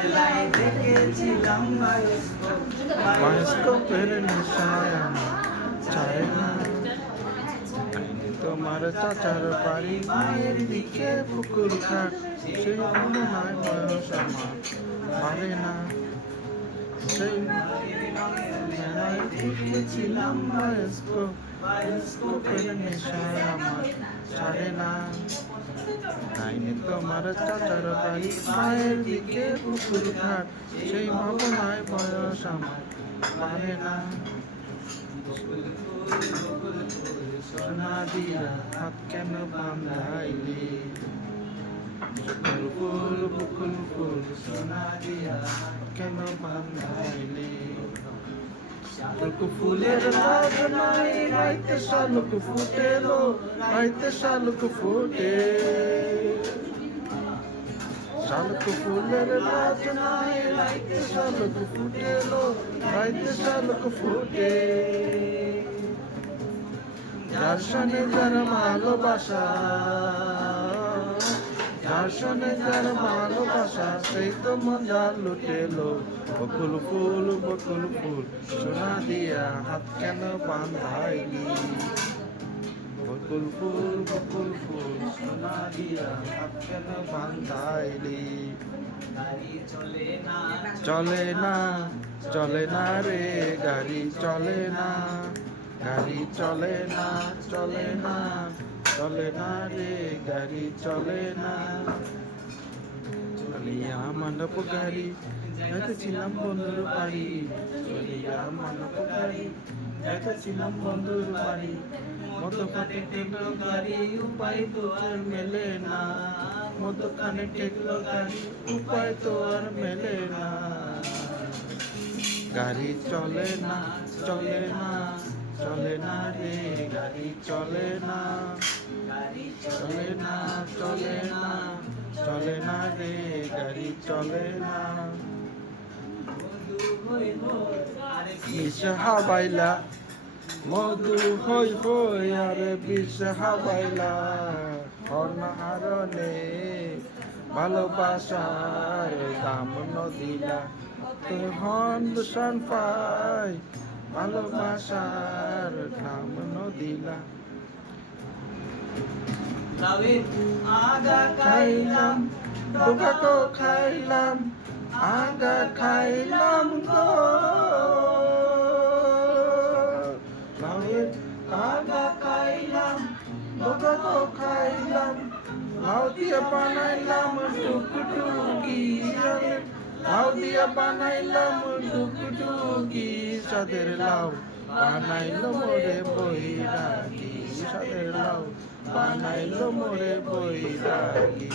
মেলায় দেখেছিলাম বায়োস্কোপের নেশায় আমার চায় না। তোমার চাচার বাড়ি মায়ের দিকে পুকুর ঘাট, সেই মনে হয় বয়স আমার মারে না। সেই মেলায় দেখেছিলাম বায়োস্কোপের নেশায় আমার ছাড়ে না। নাইনে তোমার চাচার বাড়ি মায়ের দিকে পুকুর ঘাট, সেই ভাবনায় বয়স আমার মারে না। সোনা দিয়া হাত কেন বান্ধাইলি, বকুল ফুল সোনা দিয়া কেন বান্ধাইলি। শালুক ফুলের রাজ নাই রাইতে শালুক ফুটেলো, রাইতে শালুক ফুটে। শালুক ফুলের রাজ নাই রাইতে শালুক ফুটেলো, রাইতে শালুক ফুটে। যার সনে যার ভালোবাসা, যার সনে যার ভালোবাসা, সেই তো মজা লুটেলো। বকুল ফুল সোনা দিয়া হাত কেন বাঁধাইলি। বকুল ফুল সোনা দিয়া হাত কেন বাঁধাইলি। চলে না চলে না রে গাড়ি চলে না, গাড়ি চলে না চলে না চলে না রে গাড়ি চলে না। চলিয়া মানব গাড়ি যাইতেছিলাম বন্ধুর বাড়ি, চলিয়া মানব গাড়ি যাইতেছিলাম বন্ধুর বাড়ি। মধ্যখানে টেকলো গাড়ি উপায় তো আর মেলে না, মধ্যখানে টেকলো গাড়ি উপায় তো আর মেলে না। গাড়ি চলে না চলে না চলে না রে গাড়ি চলে না, চলে না চলে না চলে না রে গাড়ি চলে না। বিষ হাবাইলা মধু হই হই আরে বিষ হাবাইলা, অনাহারণে ভালোবাসার দাম নদিলা। তোর হন দূষণ পাই ভালোবাসার দাম নদিলা। আগা খাইলাম ধোকা তো খাইলাম, আগা খাইলাম গো। আগা খাইলাম ধোকা তো খাইলাম, লাউ দিয়ে বানাইলাম টুকটুকি, লাউ দিয়ে বানাইলাম টুকটুকি। সাদের লাউ বানাইলো মোরে বৈরাগী, সাদের লাউ বানাইলো মোরে বৈরাগী।